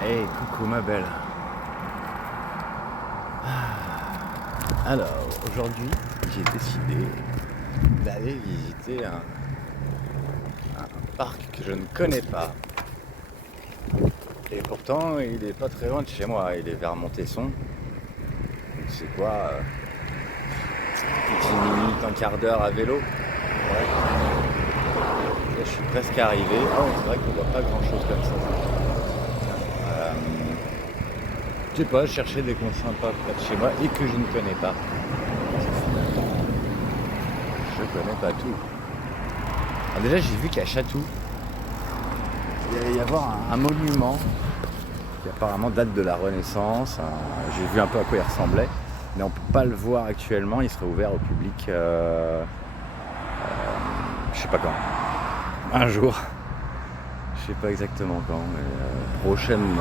Hey, coucou ma belle. Alors, aujourd'hui, j'ai décidé d'aller visiter un parc que je ne connais pas. Et pourtant, il est pas très loin de chez moi. Il est vers Montesson. Donc, c'est quoi 10 minutes, un quart d'heure à vélo. Ouais. Là, je suis presque arrivé. Ah ouais, c'est vrai qu'on voit pas grand chose comme ça. Euh, je sais pas, je cherchais des coins sympas près de chez moi et que je ne connais pas. Finalement, je connais pas tout. Alors déjà, j'ai vu qu'à Chatou, il allait y avoir un monument qui apparemment date de la Renaissance. J'ai vu un peu à quoi il ressemblait, mais on ne peut pas le voir actuellement. Il sera ouvert au public, je sais pas quand. Un jour. Je sais pas exactement quand, mais prochaines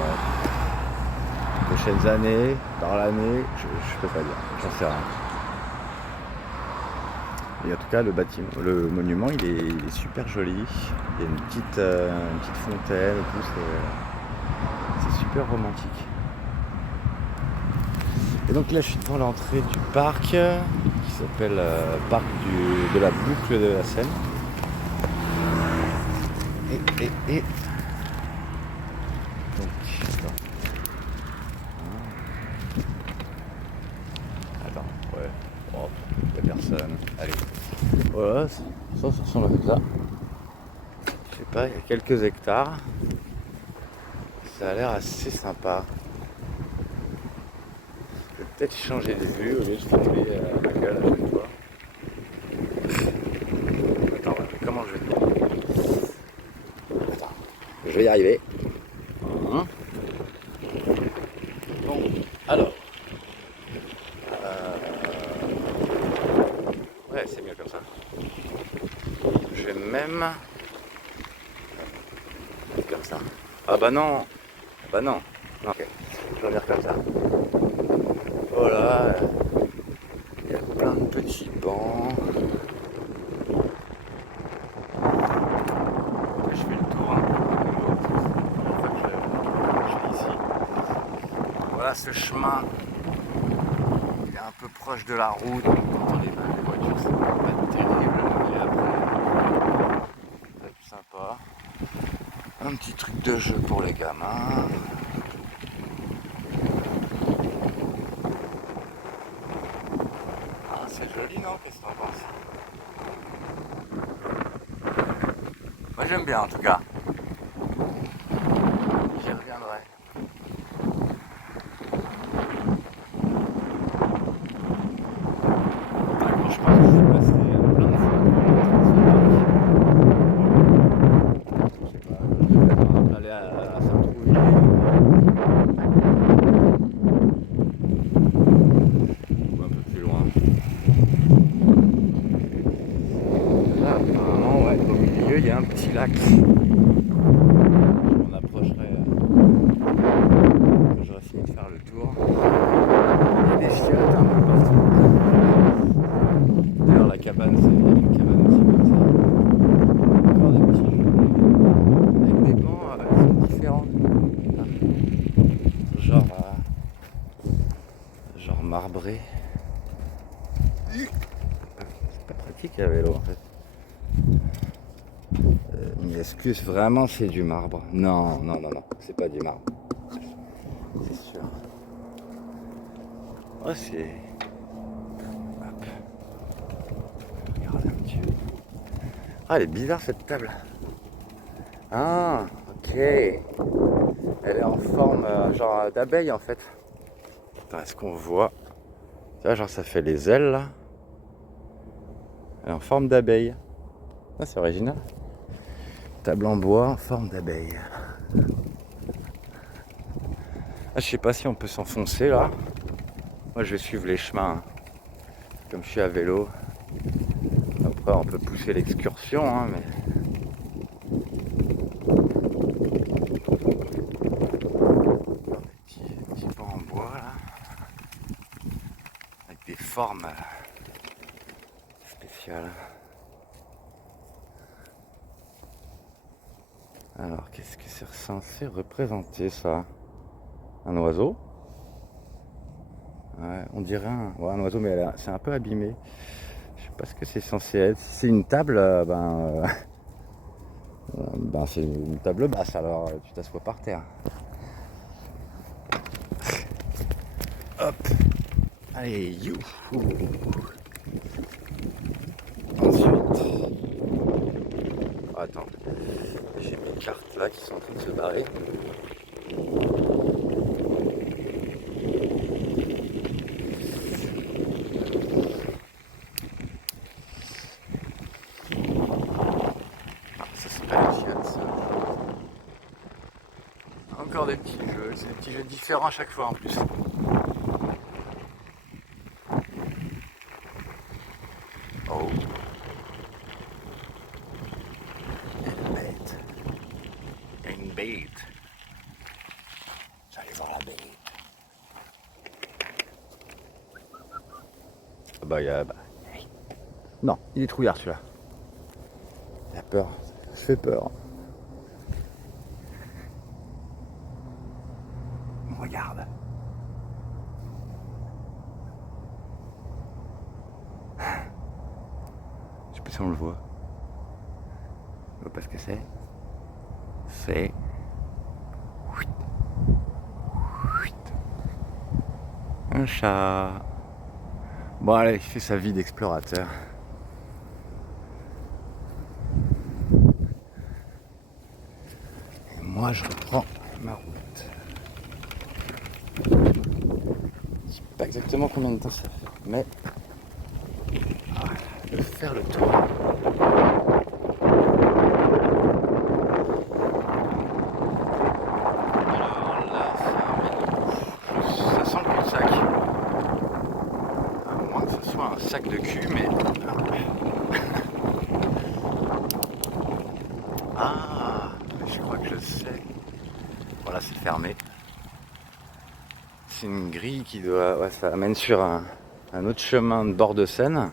années, dans l'année, je peux pas dire. J'en sais rien. Et en tout cas, le monument, il est super joli. Il y a une petite fontaine et tout. C'est super romantique. Et donc là, je suis devant l'entrée du parc qui s'appelle Parc de la Boucle de la Seine. Et donc, attends, ouais, oh, il n'y a personne. Allez, voilà, ça ressemble à ça. Je sais pas, il y a quelques hectares. Ça a l'air assez sympa. Je vais peut-être changer de vue au lieu de filmer ma gueule à chaque fois. Attends, comment je vais... Attends, je vais y arriver. Bon, alors, ouais, c'est mieux comme ça. Je vais même mettre comme ça. Ah bah non, bah non. Ok, je vais venir comme ça. Voilà, il y a plein de petits bancs. Je fais le tour. Je suis ici. Voilà, ce chemin, il est un peu proche de la route. Donc quand les voitures, c'est pas terrible. Mais après, c'est plus sympa. Un petit truc de jeu pour les gamins. Ah, c'est joli, non? Qu'est-ce que t'en penses? Moi, j'aime bien en tout cas. J'y reviendrai. Quand je pense que je suis passé plein de fois devant ce parc. Je sais pas, je devais aller à Saint-Trouvilliers ou un peu plus loin. Là, apparemment, ouais, au milieu, il y a un petit lac. Je m'en approcherai quand j'aurai fini de faire le tour. Il y a des chiottes un peu partout. D'ailleurs, la cabane, c'est une cabane aussi comme ça. Encore des petits jeux avec des bancs qui sont différents. Genre marbré. C'est pas pratique à vélo en fait. Mais est-ce que vraiment c'est du marbre? Non, non, non, non, c'est pas du marbre. C'est sûr. Oh, c'est. Hop. Regardez un petit peu. Ah, elle est bizarre cette table. Ah, ok. Elle est en forme genre d'abeille en fait. Attends, est-ce qu'on voit? Tu vois, genre ça fait les ailes là. Elle est en forme d'abeille. Ah, c'est original. Table en bois en forme d'abeille. Ah, je sais pas si on peut s'enfoncer là. Moi je vais suivre les chemins. Hein. Comme je suis à vélo. Après on peut pousser l'excursion hein, mais. Des petits bancs en bois là. Avec des formes spéciales. Alors qu'est-ce que c'est censé représenter ça? Un oiseau. Ouais, on dirait un oiseau, mais c'est un peu abîmé. Je sais pas ce que c'est censé être. Si c'est une table, ben c'est une table basse, alors tu t'assois par terre. Hop. Allez, youhou. Ensuite. Oh, attends. J'ai mes cartes là qui sont en train de se barrer. Ah, ça c'est pas les chiottes, ça. Encore des petits jeux. C'est des petits jeux différents à chaque fois en plus. Oh. Une bête. Il y a une bête. J'allais voir la bête. Bah, hey. Non, il est trouillard celui-là. Il a peur. Ça fait peur. Regarde. Je sais pas si on le voit. Je vois pas ce que c'est. C'est un chat. Bon allez, il fait sa vie d'explorateur. Et moi je reprends ma route. Je sais pas exactement combien de temps ça fait, mais de faire le tour. Alors là, ça sent le cul-de-sac. À moins que ce soit un sac de cul, mais... Ah, je crois que je sais. Voilà, c'est fermé. C'est une grille qui doit... Ouais, ça amène sur un autre chemin de bord de Seine.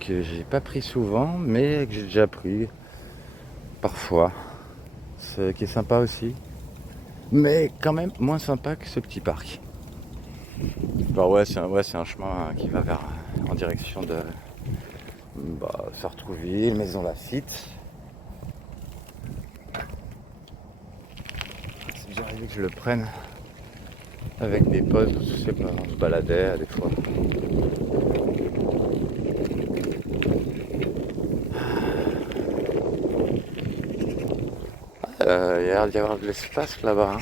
Que j'ai pas pris souvent, mais que j'ai déjà pris parfois. Ce qui est sympa aussi. Mais quand même moins sympa que ce petit parc. Bah ouais, c'est un chemin qui va en direction de Sartrouville, Maison Lafitte. C'est déjà arrivé que je le prenne avec des potes, tu sais, on se baladait des fois. Il y a l'air d'y avoir de l'espace là-bas. Hein.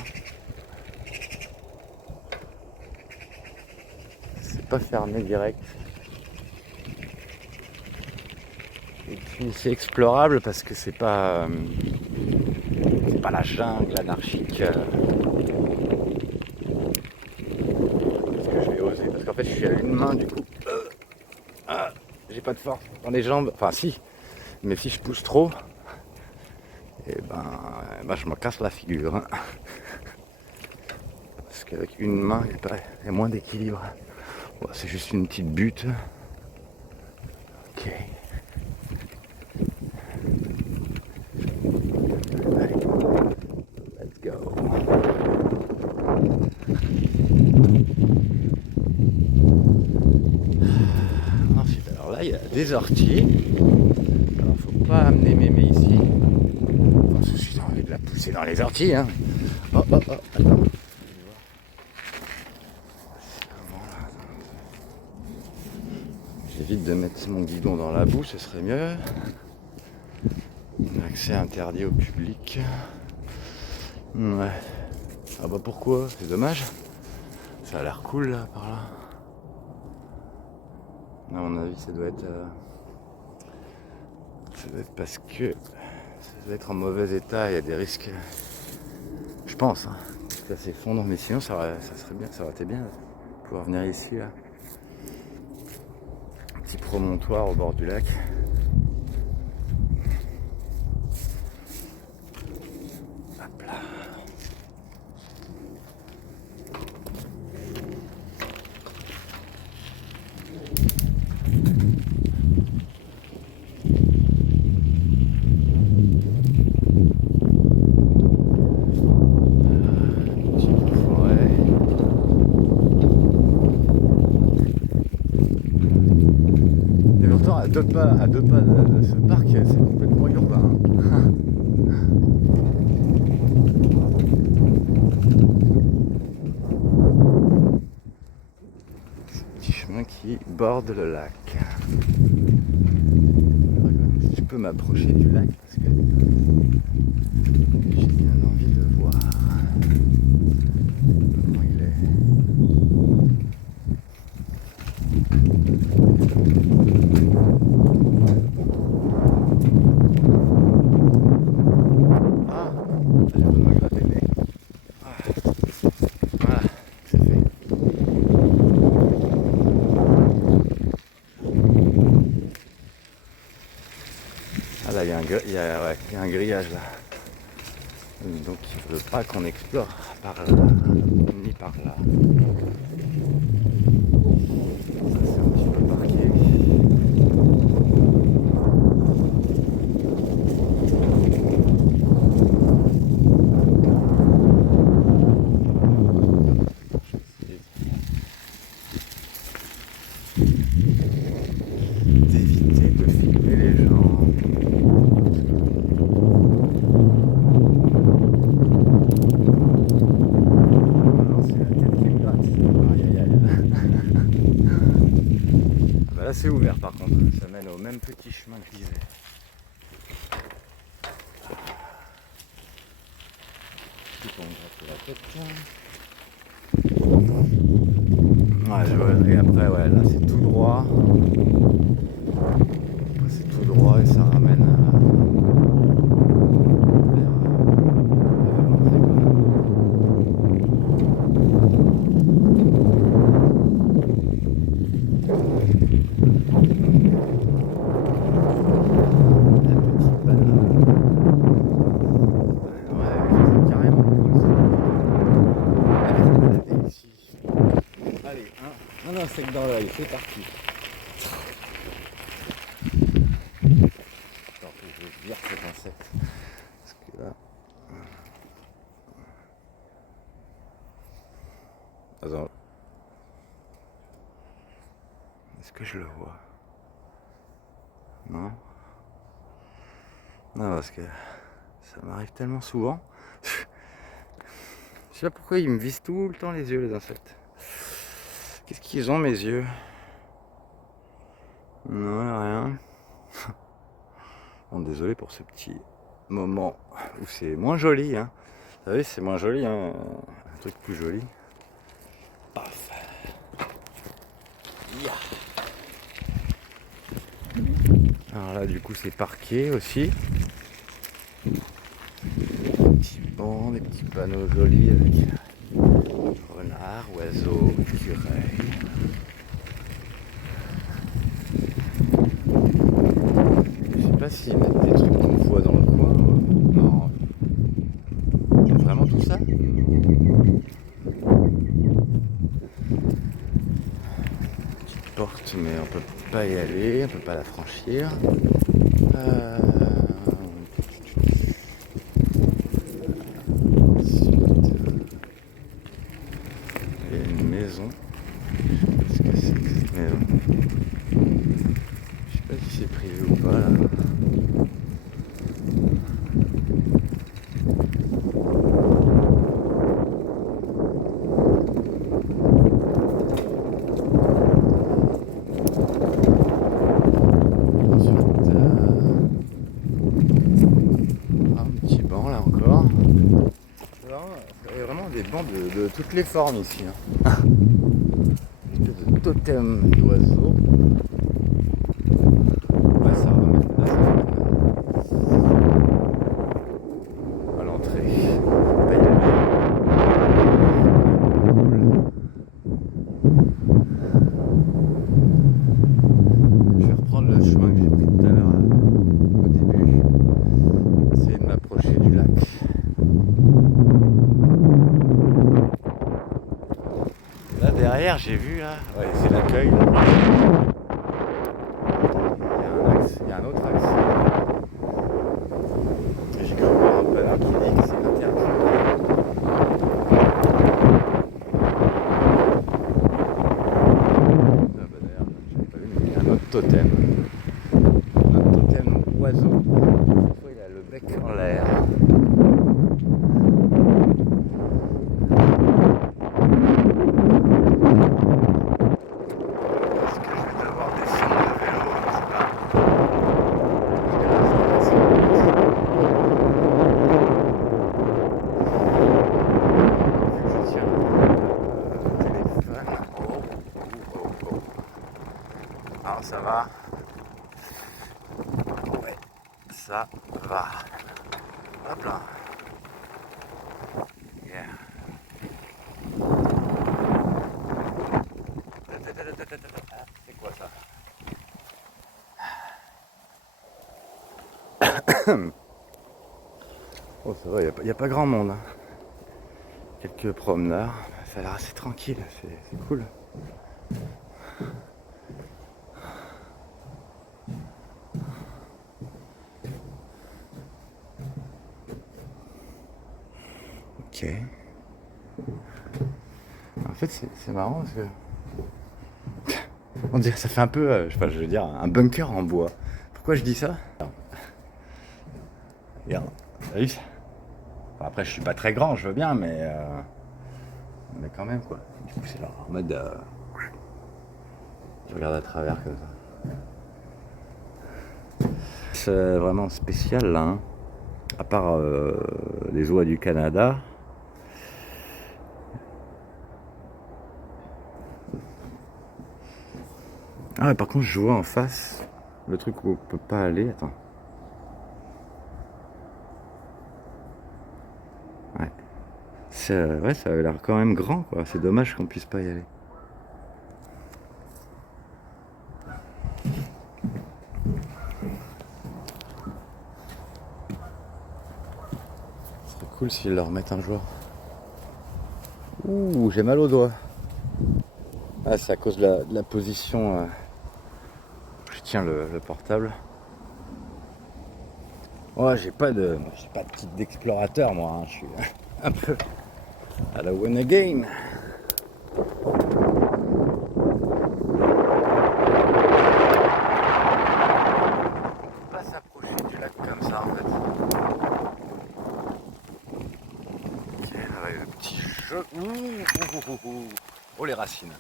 C'est pas fermé direct. Et puis c'est explorable parce que c'est pas la jungle anarchique. Parce que je vais oser. Parce qu'en fait je suis à une main du coup. J'ai pas de force dans les jambes. Enfin si. Mais si je pousse trop, et ben je me casse la figure. Hein. Parce qu'avec une main, il y a moins d'équilibre. Bon, c'est juste une petite butte. Ok. Allez, let's go. Ensuite, alors là, il y a des orties. Alors, faut pas amener mémé ici. Parce que j'ai envie de la pousser dans les orties. Hein. Oh, attends. J'évite de mettre mon guidon dans la boue, ce serait mieux. Accès interdit au public. Ouais. Ah bah pourquoi? C'est dommage. Ça a l'air cool là, par là. À mon avis, ça doit être parce que ça doit être en mauvais état, il y a des risques. Je pense, hein, que ça s'effondre, mais sinon ça serait bien, ça aurait été bien de pouvoir venir ici là. Un petit promontoire au bord du lac. Hop là. à 2 pas de ce parc, c'est complètement urbain. Petit chemin qui borde le lac. Je peux m'approcher du lac parce que j'ai bien envie de voir comment il est. Ah, j'ai besoin de me gratter le nez. Voilà, c'est fait. Ah là, il y a un grillage là. Donc il ne veut pas qu'on explore par là, ni par là. Ça c'est un petit peu parqué. D'éviter de filmer les gens. Là c'est ouvert par contre, ça mène au même petit chemin que je disais. On gratte la tête. Ouais, je vois. Et après ouais, là c'est tout droit. C'est tout droit et ça ramène vers l'entrée. Un insecte dans l'œil, c'est parti. Attends, je vais vire cet insecte. Parce que là. Attends. Est-ce que je le vois? Non. Non, parce que ça m'arrive tellement souvent. Je sais pas pourquoi ils me visent tout le temps les yeux, les insectes. Qu'est-ce qu'ils ont, mes yeux? Non, rien. Bon, désolé pour ce petit moment où c'est moins joli. Hein. Vous savez, c'est moins joli. Hein. Un truc plus joli. Paf. Yeah. Alors là, du coup, c'est parqué aussi. Des petits bancs, des petits panneaux jolis avec renards, oiseaux, écureuils. Je sais pas s'ils mettent des trucs qu'on voit dans le coin. Non. C'est vraiment tout ça? Petite porte, mais on peut pas y aller, on peut pas la franchir. Il y a une maison. Je sais pas ce que c'est que cette maison. Je sais pas si c'est privé ou pas là. Un petit banc là encore. Il y a vraiment des bancs de toutes les formes ici. Hein. Une espèce de totem d'oiseaux. Ouais, ça ramène. Là, ça ramène à l'entrée. Pas y aller. Je vais reprendre le chemin que j'ai pris tout à l'heure au début. Essayer de m'approcher du lac. Là derrière j'ai vu là, ouais, c'est l'accueil. Il y a un autre axe. J'ai cru voir un panneau qui dit que c'est interdit. Ah bah d'ailleurs, j'avais pas vu, mais il y a un autre totem. va. Hop là. Yeah. C'est quoi ça? Oh ça va, il n'y a pas grand monde. Hein. Quelques promeneurs, ça a l'air assez tranquille, c'est cool. Ok. En fait c'est marrant parce que on dirait ça fait un peu, je sais pas, je veux dire un bunker en bois. Pourquoi je dis ça? Regarde, t'as vu ça? Enfin, après je suis pas très grand, je veux bien, mais quand même quoi. Du coup c'est là en mode je regarde à travers comme ça. C'est vraiment spécial là, hein. À part les oies du Canada. Ah ouais, par contre je vois en face le truc où on peut pas aller. Attends. Ouais. Ouais, ça a l'air quand même grand quoi. C'est dommage qu'on puisse pas y aller. Ce serait cool s'ils le remettent un jour. Ouh, j'ai mal au doigt. Ah, c'est à cause de la position. Je tiens le portable. Ouais, j'ai pas de kit d'explorateur moi. Hein. Je suis un peu à la one again. Pas s'approcher du lac comme ça en fait. Ok, ouais, le petit jeu. Ouh. Oh les racines.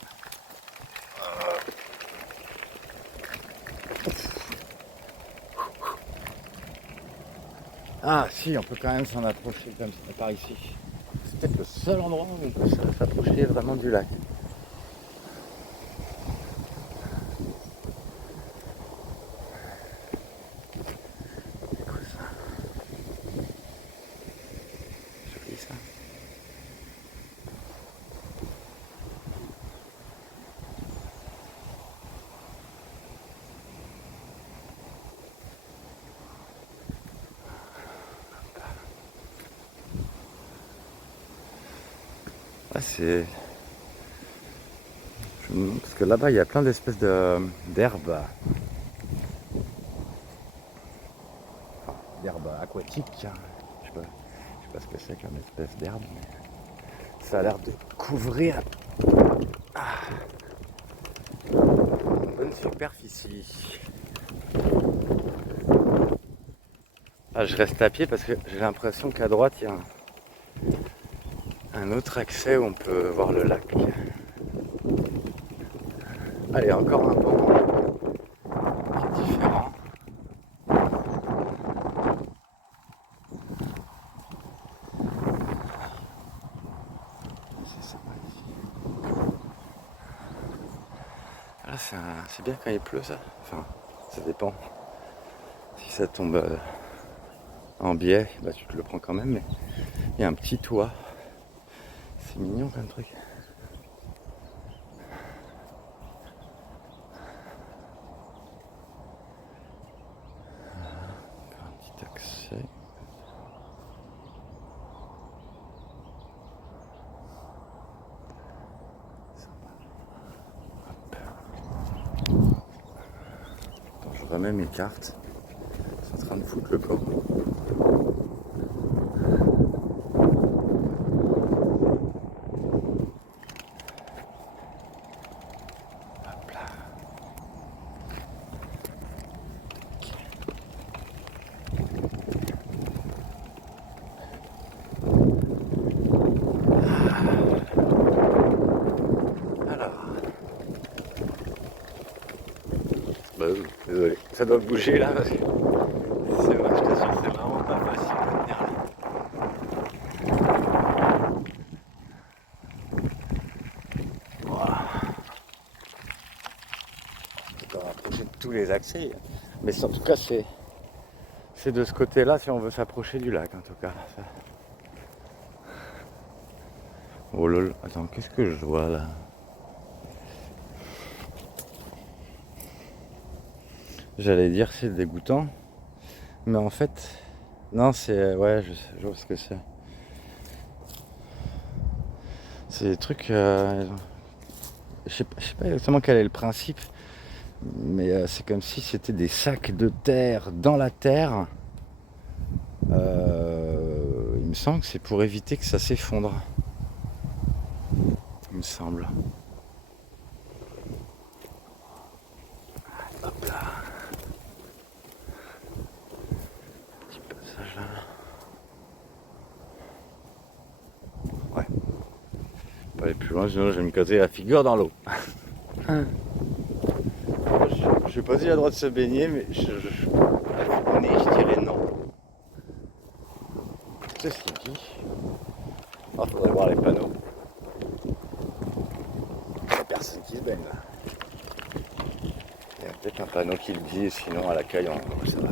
Ah si, on peut quand même s'en approcher comme ça par ici. C'est peut-être le seul endroit où on peut s'approcher vraiment du lac. C'est quoi ça? Joli ça. Ah, c'est... Parce que là-bas, il y a plein d'espèces d'herbes. Enfin, d'herbes aquatiques. Hein. Je sais pas ce que c'est comme espèce d'herbe, mais ça a l'air de couvrir une bonne superficie. Ah, je reste à pied parce que j'ai l'impression qu'à droite, il y a un autre accès où on peut voir le lac. Allez, encore un pont qui est différent. C'est sympa ici. Là, c'est bien quand il pleut ça. Enfin, ça dépend. Si ça tombe en biais, bah tu te le prends quand même, mais il y a un petit toit. C'est mignon comme truc. Encore un petit accès. Attends, je remets mes cartes. Ils sont en train de foutre le camp. Hop là. Alors. Bah oui, désolé. Ça doit bouger là parce que c'est vrai, je t'assure, c'est vraiment pas facile de tenir là. Voilà. On peut encore approcher de tous les accès. Mais en tout cas, c'est C'est de ce côté-là si on veut s'approcher du lac en tout cas. Oh lol, attends, qu'est-ce que je vois là? J'allais dire c'est dégoûtant, mais en fait, non, c'est. Ouais, je vois ce que c'est. C'est des trucs. Je sais pas exactement quel est le principe, mais c'est comme si c'était des sacs de terre dans la terre. Il me semble que c'est pour éviter que ça s'effondre. Il me semble. Hop là. Petit passage là. Ouais. Pas aller plus loin, sinon je vais me casser la figure dans l'eau. Je sais pas si il a le droit de se baigner, mais à nez, je dirais non. Ceci dit, faudrait voir les panneaux. Il n'y a personne qui se baigne là. Il y a peut-être un panneau qui le dit, sinon à l'accueil, ça va.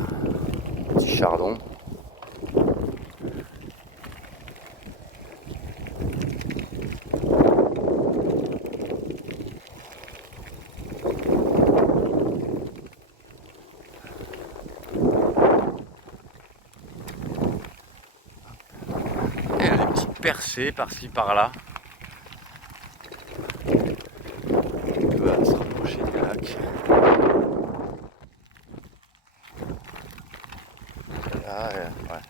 Petit chardon. Et il y a des petites percées par-ci par-là. On peut se rapprocher du lac. Là, ouais.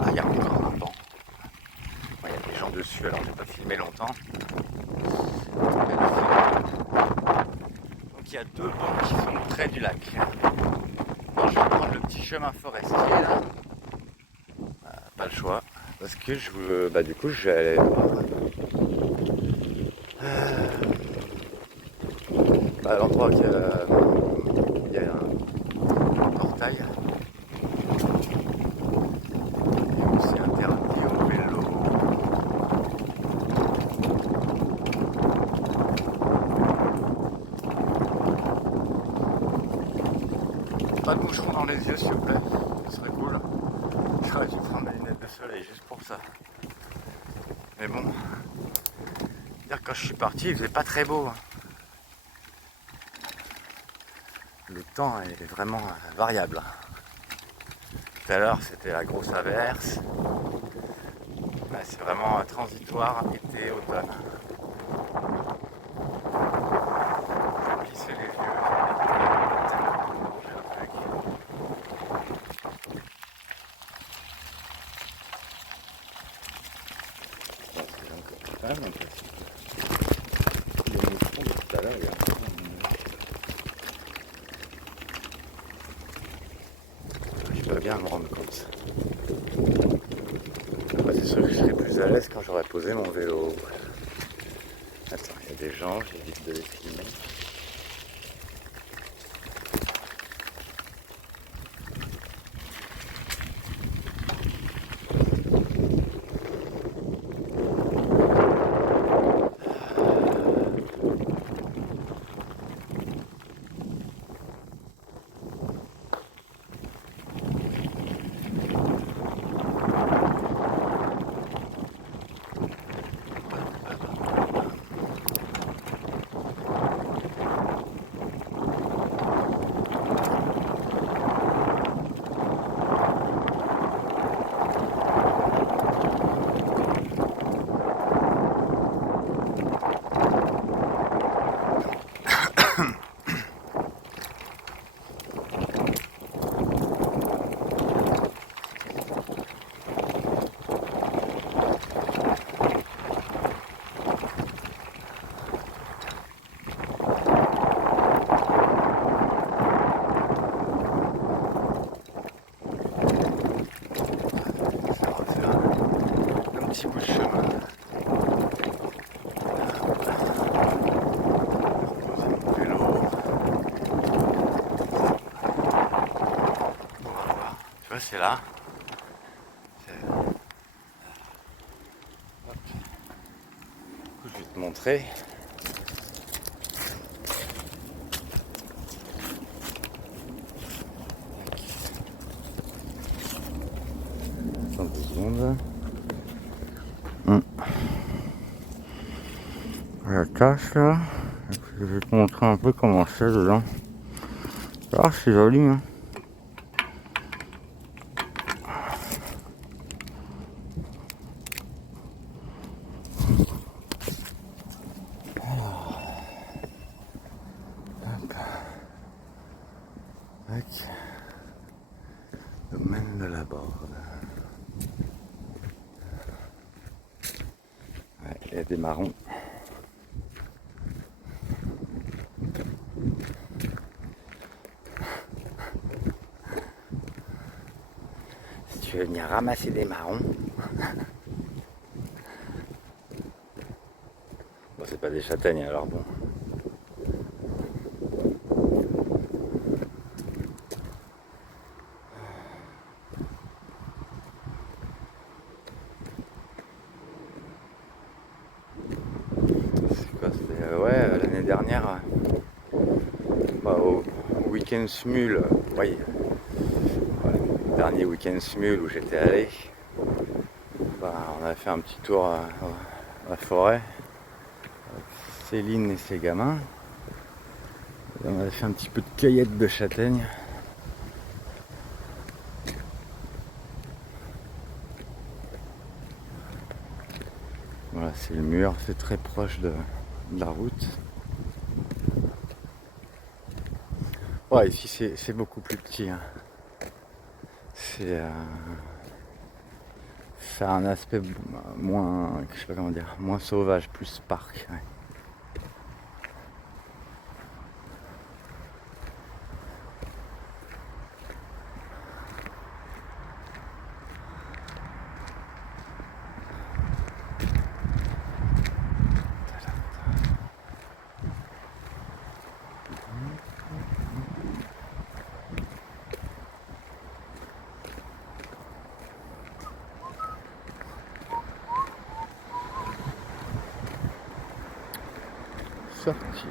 Ah, il y a encore un banc. Il y a des gens dessus, alors je n'ai pas filmé longtemps. Donc il y a deux bancs qui sont près du lac. Alors, je vais prendre le petit chemin forestier là. Pas le choix. Parce que du coup je vais aller voir à l'endroit où il y a un portail. C'est interdit au vélo. Pas de moucherons dans les yeux s'il vous plaît, ce serait cool. J'aurais dû prendre mes lunettes de soleil juste pour ça. Mais bon, dire quand je suis parti, il faisait pas très beau. Le temps est vraiment variable. Tout à l'heure c'était la grosse averse. Ouais, c'est vraiment transitoire été, automne. Plisser les yeux. C'est quand même impressionnant. Les moucherons de tout à l'heure, il y a je peux bien me rendre compte. Après, c'est sûr que je serai plus à l'aise quand j'aurai posé mon vélo. Attends, il y a des gens, j'évite de les filmer. Petit bout de chemin. Reposer mon vélo. On va voir. Tu vois, c'est là. Hop. Du coup, je vais te montrer. Dans 2 secondes. La tâche là, je vais te montrer un peu comment c'est dedans. Ah, c'est joli, hein. Avec domaine de la Borde. Ouais, il y a des marrons. Si tu veux venir ramasser des marrons. Bon, c'est pas des châtaignes alors bon. C'est quoi, ouais, l'année dernière, bah, au week-end Smule, oui, voilà, le dernier week-end Smule où j'étais allé, bah, on a fait un petit tour à la forêt, avec Céline et ses gamins. Et on a fait un petit peu de cueillette de châtaignes. Voilà, c'est le mur, c'est très proche de la route. Ouais, ici c'est beaucoup plus petit, hein. C'est ça a un aspect moins, je sais pas comment dire, moins sauvage, plus parc. Ouais. Sortie.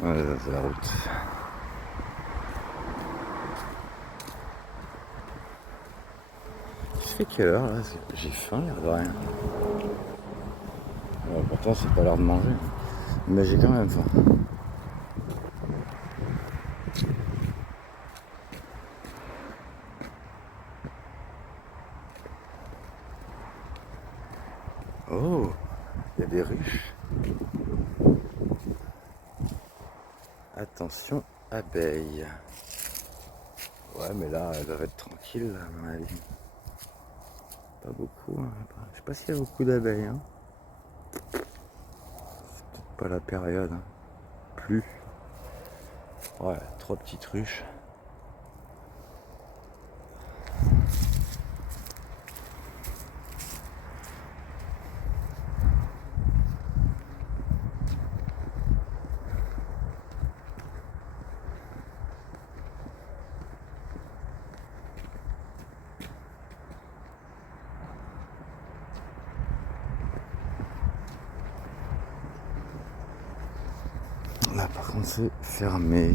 Ouais, ça, c'est la route. Il fait quelle heure là? J'ai faim, l'air de rien. Ouais, pourtant, c'est pas l'heure de manger. Mais j'ai quand même faim. Oh, il y a des ruches. Attention, abeilles. Ouais, mais là, elles doivent être tranquilles, à mon avis. Pas beaucoup, hein. Je sais pas s'il y a beaucoup d'abeilles, hein. C'est peut-être pas la période, hein. Plus. Ouais, 3 petites ruches. Là, par contre, c'est fermé.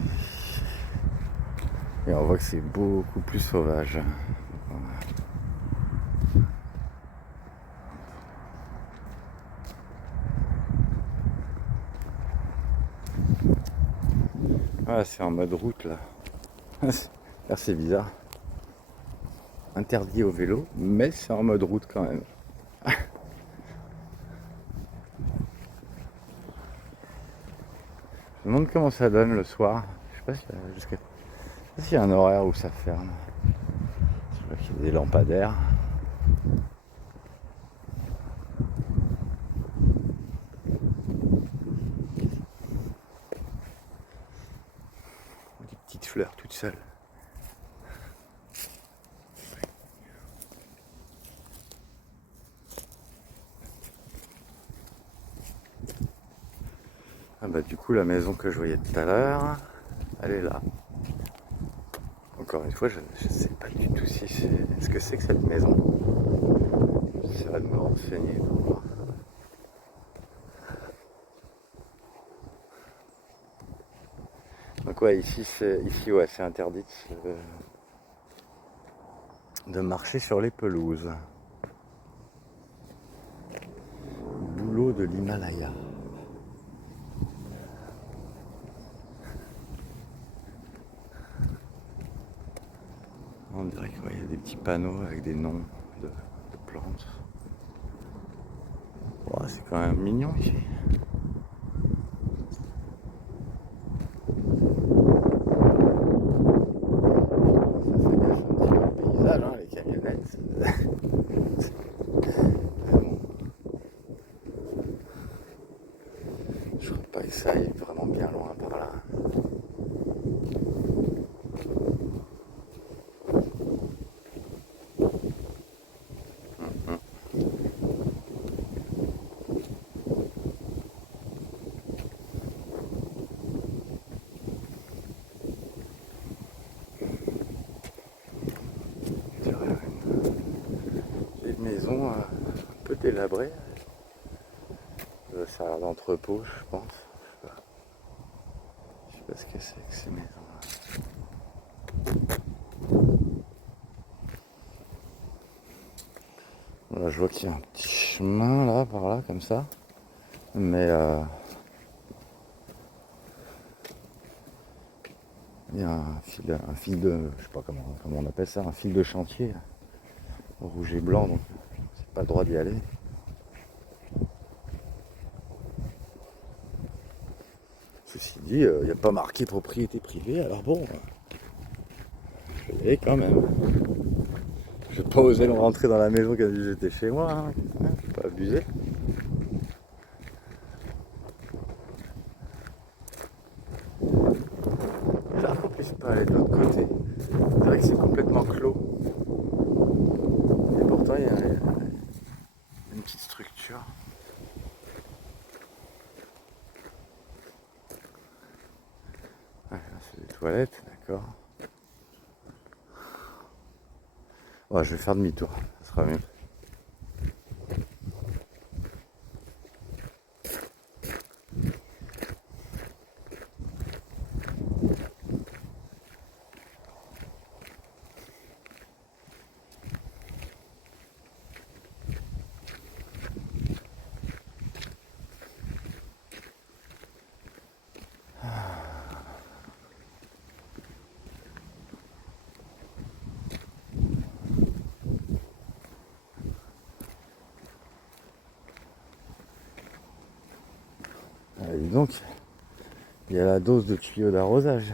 Et on voit que c'est beaucoup plus sauvage. Ah, c'est en mode route là. Là, c'est bizarre. Interdit au vélo, mais c'est en mode route quand même. Je me demande comment ça donne le soir. Je sais pas s'il y a un horaire où ça ferme. Je vois qu'il y a des lampadaires. Des petites fleurs toutes seules. Ah bah du coup la maison que je voyais tout à l'heure, elle est là. Encore une fois, je sais pas du tout si c'est ce que c'est que cette maison. J'essaierai de me renseigner pour voir. Donc ouais, ici ouais, c'est interdit. de marcher sur les pelouses. Boulot de l'Himalaya. On dirait qu'il y a des petits panneaux avec des noms de plantes. Oh, c'est quand même mignon ici. Ça gâche un petit peu le paysage, hein, les camionnettes. Bon, je crois pas que ça aille vraiment bien loin par là. Une maison un peu délabrée. Ça a l'air d'entrepôt, je pense. Je sais pas ce que c'est que ces maisons-là. Voilà, je vois qu'il y a un petit chemin là, par là, comme ça. Mais il y a un fil de, je sais pas comment on appelle ça, un fil de chantier, là, rouge et blanc, donc c'est pas le droit d'y aller. Ceci dit, il n'y a pas marqué propriété privée, alors bon, je vais y aller quand même. Je vais pas oser rentrer dans la maison comme si j'étais chez moi, hein. Faut pas abuser. J'arrive qu'on puisse pas aller de l'autre côté. C'est vrai que c'est complètement clos. Et pourtant, il y a une petite structure. Ouais, là, c'est des toilettes, d'accord. Ouais, je vais faire demi-tour, ça sera mieux. Ah, dis donc, il y a la dose de tuyaux d'arrosage.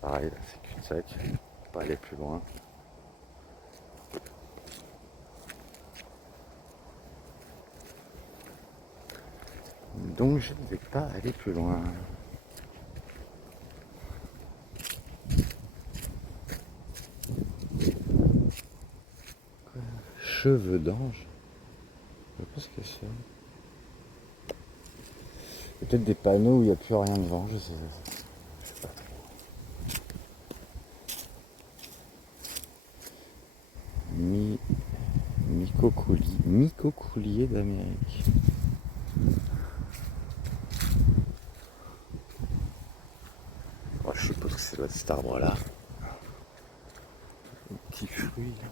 Pareil, là, c'est cul-de-sac, pas aller plus loin. Donc je ne vais pas aller plus loin. Cheveux d'ange. Je sais pas ce que c'est. Peut-être des panneaux où il n'y a plus rien devant, je sais pas. Micocoulier d'Amérique. Oh, je suppose que c'est cet arbre-là. Un petit fruit là.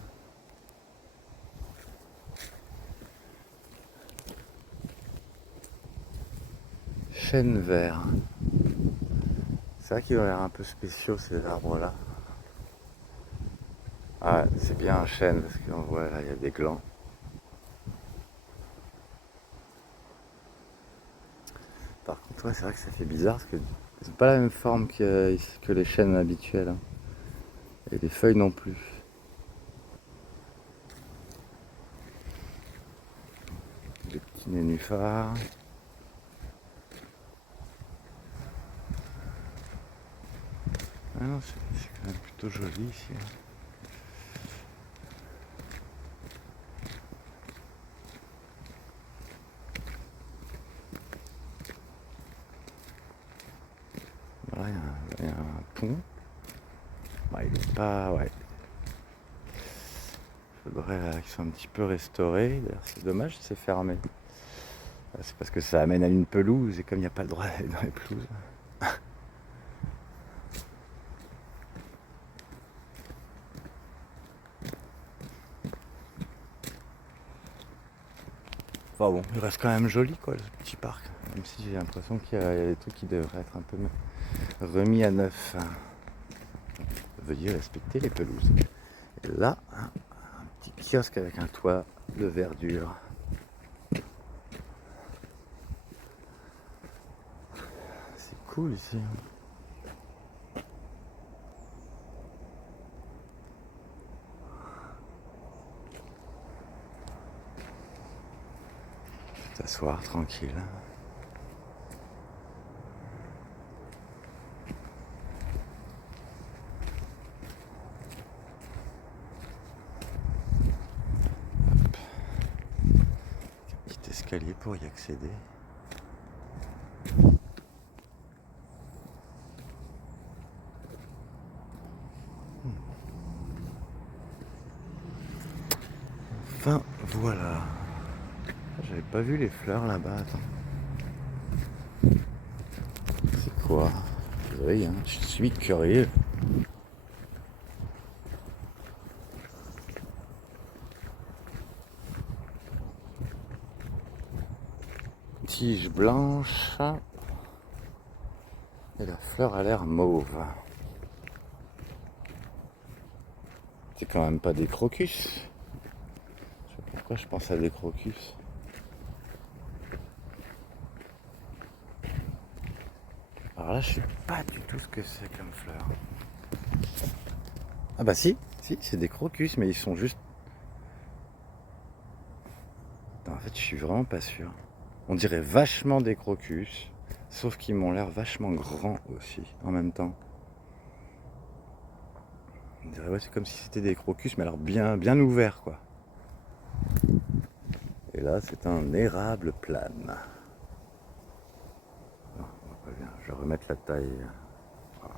Chêne vert. C'est vrai qu'ils ont l'air un peu spéciaux ces arbres-là. Ah, c'est bien un chêne parce qu'on voit là, il y a des glands. Par contre, ouais, c'est vrai que ça fait bizarre parce que ils n'ont pas la même forme que les chênes habituels, hein. Et les feuilles non plus. Des petits nénuphars. Ah non, c'est quand même plutôt joli ici. Là, il y a un pont. Bah, il est pas... Ouais. Il faudrait qu'ils soient un petit peu restaurés. D'ailleurs, c'est dommage, c'est fermé. C'est parce que ça amène à une pelouse, et comme il n'y a pas le droit d'aller dans les pelouses... Enfin bon, il reste quand même joli, quoi, le petit parc. Même si j'ai l'impression qu'il y a des trucs qui devraient être un peu remis à neuf. Veuillez respecter les pelouses. Et là, un petit kiosque avec un toit de verdure. C'est cool ici. S'asseoir tranquille. Hop. Un petit escalier pour y accéder. Enfin, voilà. J'avais pas vu les fleurs là-bas, attends. C'est quoi? Oui, hein, je suis curieux. Tige blanche. Et la fleur a l'air mauve. C'est quand même pas des crocus. Je sais pas pourquoi je pense à des crocus. Alors là, je sais pas du tout ce que c'est comme fleur. Ah bah si, c'est des crocus, mais ils sont juste... Attends, en fait, je suis vraiment pas sûr. On dirait vachement des crocus, sauf qu'ils m'ont l'air vachement grands aussi, en même temps. On dirait, ouais, c'est comme si c'était des crocus, mais alors bien ouverts, quoi. Et là, c'est un érable plane. Non, on va pas bien. Je vais remettre la taille. Voilà.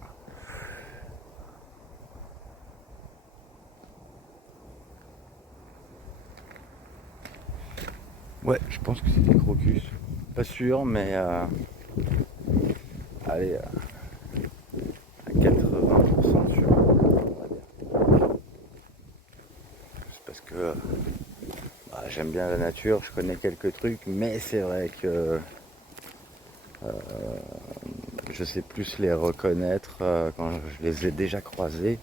Ouais, je pense que c'est des crocus. Pas sûr, mais allez, à 80% sûr. On va dire. C'est parce que j'aime bien la nature, je connais quelques trucs, mais c'est vrai que je sais plus les reconnaître quand je les ai déjà croisés.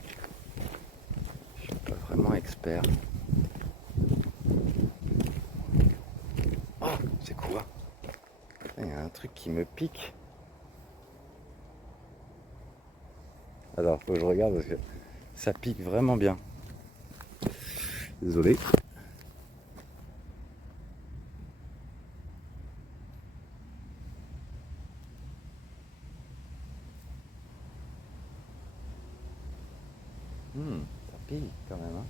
Je suis pas vraiment expert. Oh, c'est quoi? Il y a un truc qui me pique. Alors, faut que je regarde parce que ça pique vraiment bien. Désolé. Ça pique quand même. Hein.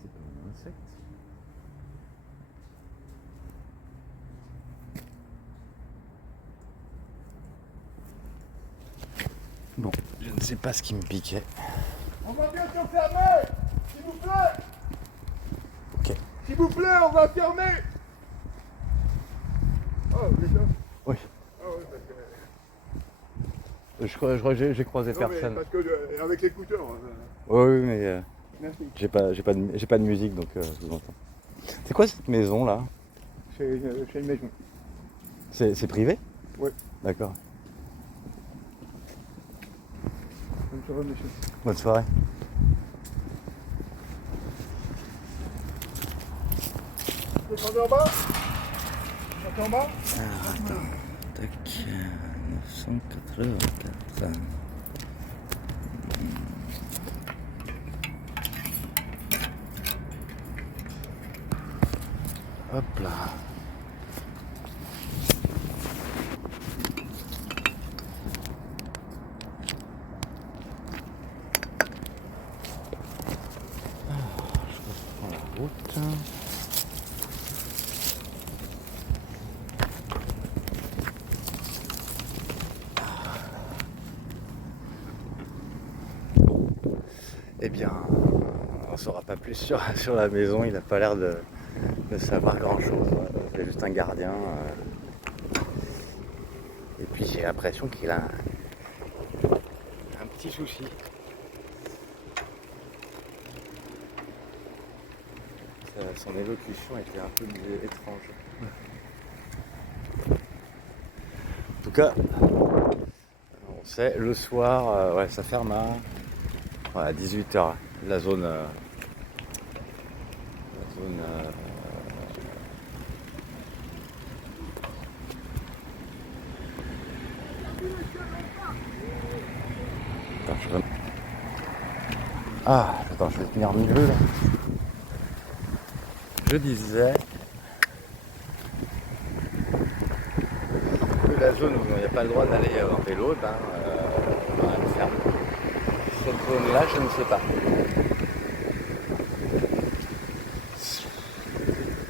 C'est pas un insecte. Bon, je ne sais pas ce qui me piquait. On va bientôt fermer, s'il vous plaît. Ok. S'il vous plaît, on va fermer. Oh, vous êtes là? Oui. Ah ouais, parce que... Je crois que j'ai croisé Non, personne. mais parce que avec l'écouteur. Oui, mais Merci. j'ai pas de musique, donc je vous entends. C'est quoi cette maison là? C'est une maison. C'est privé? Oui. D'accord. Bonne soirée, monsieur. Bonne soirée. Tu peux prendre en bas? Tu en bas? Alors attends. Tac. 984. Hop là. Je reprends la route. Eh bien, on ne saura pas plus sur la maison, il n'a pas l'air de savoir grand chose. C'est juste un gardien. Et puis j'ai l'impression qu'il a un petit souci. Son élocution était un peu étrange. En tout cas, on sait, le soir, ouais, ça ferme à 18h. La zone attends, je vais tenir mieux là. Je disais que la zone où il n'y a pas le droit d'aller en vélo, elle ferme. Cette zone-là, je ne sais pas.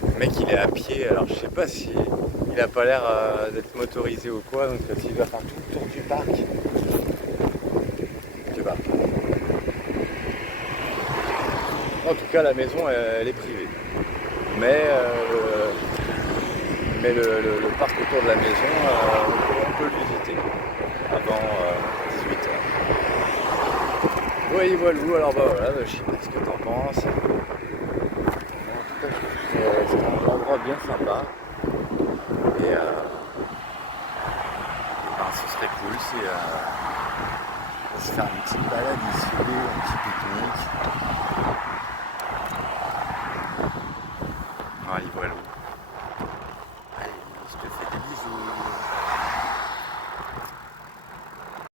Le mec, il est à pied, alors je sais pas si il a pas l'air d'être motorisé ou quoi, donc s'il doit faire tout le tour du parc, je sais pas. En tout cas, la maison, elle est privée. Mais le parc autour de la maison, on peut le visiter avant 18h. Oui, voilà, alors voilà, je sais pas ce que t'en penses. En tout cas, je trouve que c'est un endroit bien sympa. Et ce serait cool si on se faire une petite balade ici, un petit pique-nique. Allez, voilà.